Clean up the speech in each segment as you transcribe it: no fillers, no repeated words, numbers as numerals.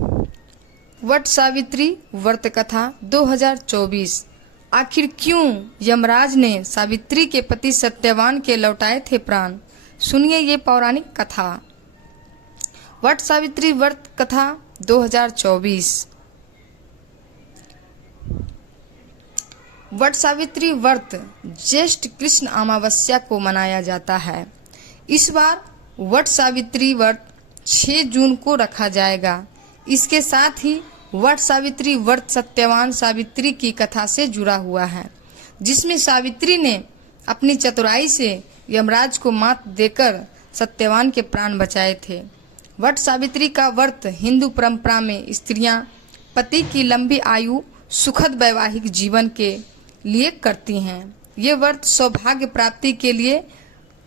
वट सावित्री व्रत कथा 2024। आखिर क्यों यमराज ने सावित्री के पति सत्यवान के लौटाए थे प्राण? सुनिए ये पौराणिक कथा। वट सावित्री व्रत कथा 2024। वट सावित्री व्रत ज्येष्ठ कृष्ण अमावस्या को मनाया जाता है। इस बार वट सावित्री व्रत 6 जून को रखा जाएगा। इसके साथ ही वट सावित्री व्रत सत्यवान सावित्री की कथा से जुड़ा हुआ है, जिसमें सावित्री ने अपनी चतुराई से यमराज को मात देकर सत्यवान के प्राण बचाए थे। वट सावित्री का व्रत हिंदू परंपरा में स्त्रियां पति की लंबी आयु, सुखद वैवाहिक जीवन के लिए करती हैं। ये व्रत सौभाग्य प्राप्ति के लिए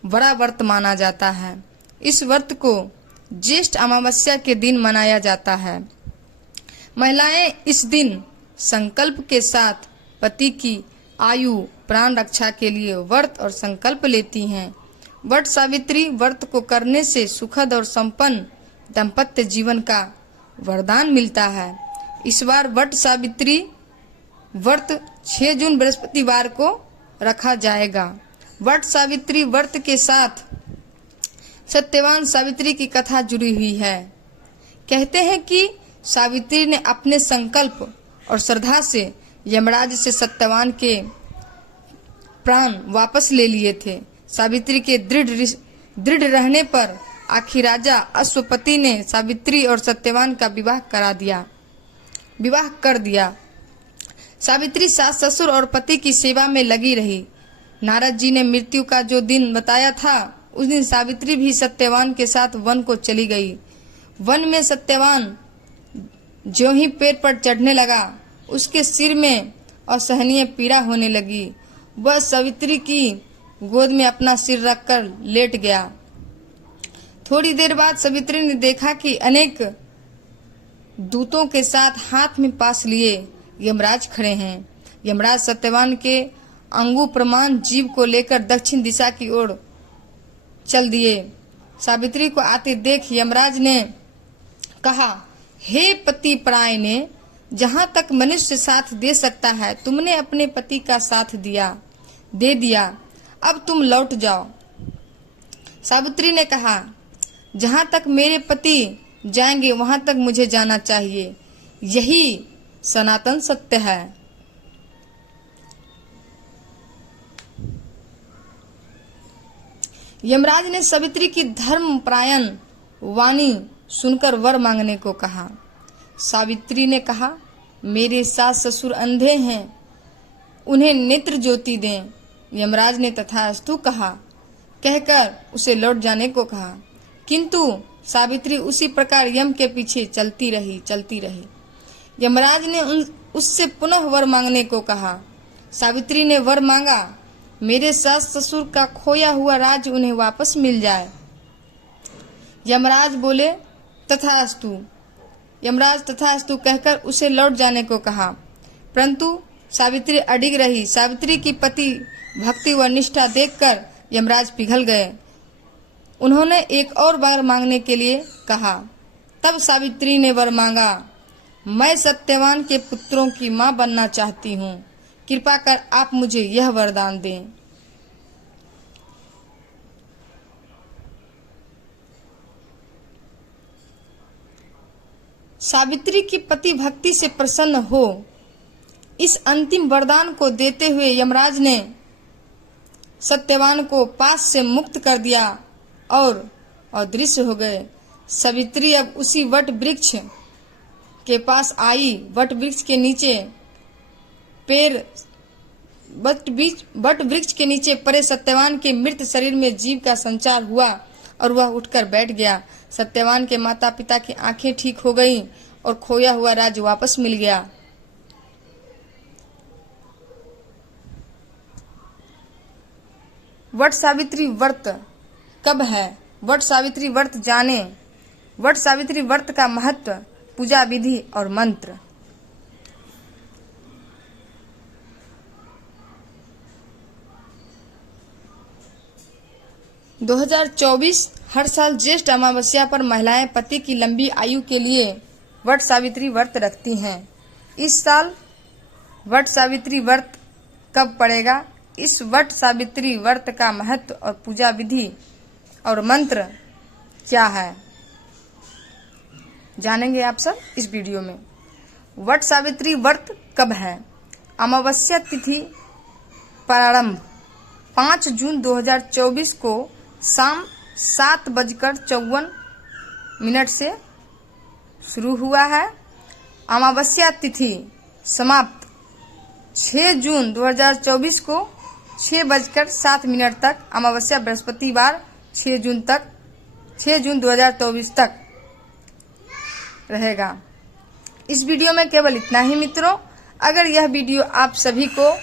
बड़ा व्रत माना जाता है। इस व्रत को ज्येष्ठ अमावस्या के दिन मनाया जाता है। महिलाएं इस दिन संकल्प के साथ पति की आयु, प्राण रक्षा के लिए व्रत और संकल्प लेती हैं। वट सावित्री व्रत को करने से सुखद और संपन्न दाम्पत्य जीवन का वरदान मिलता है। इस बार वट सावित्री व्रत 6 जून बृहस्पतिवार को रखा जाएगा। वट सावित्री व्रत के साथ सत्यवान सावित्री की कथा जुड़ी हुई है। कहते हैं कि सावित्री ने अपने संकल्प और श्रद्धा से यमराज से सत्यवान के प्राण वापस ले लिए थे। सावित्री के दृढ़ रहने पर आखिर राजा अश्वपति ने सावित्री और सत्यवान का विवाह कर दिया। सावित्री सास ससुर और पति की सेवा में लगी रही। नारद जी ने मृत्यु का जो दिन बताया था, उस दिन सावित्री भी सत्यवान के साथ वन को चली गई। वन में सत्यवान ज्यों ही पेड़ पर चढ़ने लगा, उसके सिर में असहनीय पीड़ा होने लगी। वह सावित्री की गोद में अपना सिर रखकर लेट गया। थोड़ी देर बाद सावित्री ने देखा कि अनेक दूतों के साथ हाथ में पास लिए यमराज खड़े हैं। यमराज सत्यवान के अंगु प्रमाण जीव को लेकर दक्षिण दिशा की ओर चल दिए। सावित्री को आते देख यमराज ने कहा, हे पति परायणे, जहाँ तक मनुष्य साथ दे सकता है तुमने अपने पति का साथ दे दिया, अब तुम लौट जाओ। सावित्री ने कहा, जहाँ तक मेरे पति जाएंगे वहां तक मुझे जाना चाहिए, यही सनातन सत्य है। यमराज ने सावित्री की धर्मपरायण वाणी सुनकर वर मांगने को कहा। सावित्री ने कहा, मेरे सास ससुर अंधे हैं, उन्हें नेत्र ज्योति दें। यमराज ने तथास्तु कहा कहकर उसे लौट जाने को कहा, किंतु सावित्री उसी प्रकार यम के पीछे चलती रही। यमराज ने उससे पुनः वर मांगने को कहा। सावित्री ने वर मांगा, मेरे सास ससुर का खोया हुआ राज्य उन्हें वापस मिल जाए। यमराज बोले, तथास्तु। यमराज तथास्तु कहकर उसे लौट जाने को कहा, परंतु सावित्री अडिग रही। सावित्री की पति भक्ति व निष्ठा देखकर यमराज पिघल गए। उन्होंने एक और बार मांगने के लिए कहा। तब सावित्री ने वर मांगा, मैं सत्यवान के पुत्रों की मां बनना चाहती हूँ, कृपा कर आप मुझे यह वरदान दें। सावित्री की पति भक्ति से प्रसन्न हो इस अंतिम वरदान को देते हुए यमराज ने सत्यवान को पास से मुक्त कर दिया और अदृश्य हो गए। सावित्री अब उसी वट वृक्ष के पास आई। वट वृक्ष के नीचे पड़े सत्यवान के मृत शरीर में जीव का संचार हुआ और वह उठकर बैठ गया। सत्यवान के माता पिता की आंखें ठीक हो गईं और खोया हुआ राज्य वापस मिल गया। वट सावित्री व्रत कब है? वट सावित्री व्रत जाने। वट सावित्री व्रत का महत्व, पूजा विधि और मंत्र। 2024 हर साल ज्येष्ठ अमावस्या पर महिलाएं पति की लंबी आयु के लिए वट सावित्री व्रत रखती हैं। इस साल वट सावित्री व्रत कब पड़ेगा? इस वट सावित्री व्रत का महत्व और पूजा विधि और मंत्र क्या है, जानेंगे आप सब इस वीडियो में। वट सावित्री व्रत कब है? अमावस्या तिथि प्रारंभ 5 जून 2024 को शाम 7:54 से शुरू हुआ है। अमावस्या तिथि समाप्त 6 जून 2024 को 6:07 तक। अमावस्या बृहस्पतिवार 6 जून 2024 तक रहेगा। इस वीडियो में केवल इतना ही मित्रों। अगर यह वीडियो आप सभी को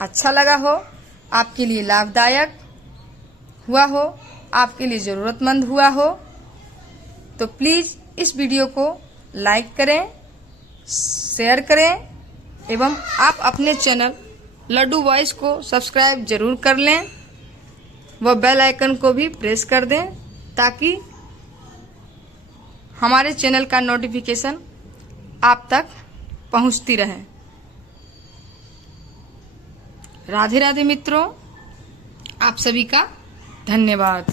अच्छा लगा हो, आपके लिए लाभदायक हुआ हो, आपके लिए ज़रूरतमंद हुआ हो, तो प्लीज़ इस वीडियो को लाइक करें, शेयर करें एवं आप अपने चैनल लड्डू वॉइस को सब्सक्राइब जरूर कर लें व बेल आइकन को भी प्रेस कर दें ताकि हमारे चैनल का नोटिफिकेशन आप तक पहुंचती रहे। राधे राधे मित्रों, आप सभी का धन्यवाद।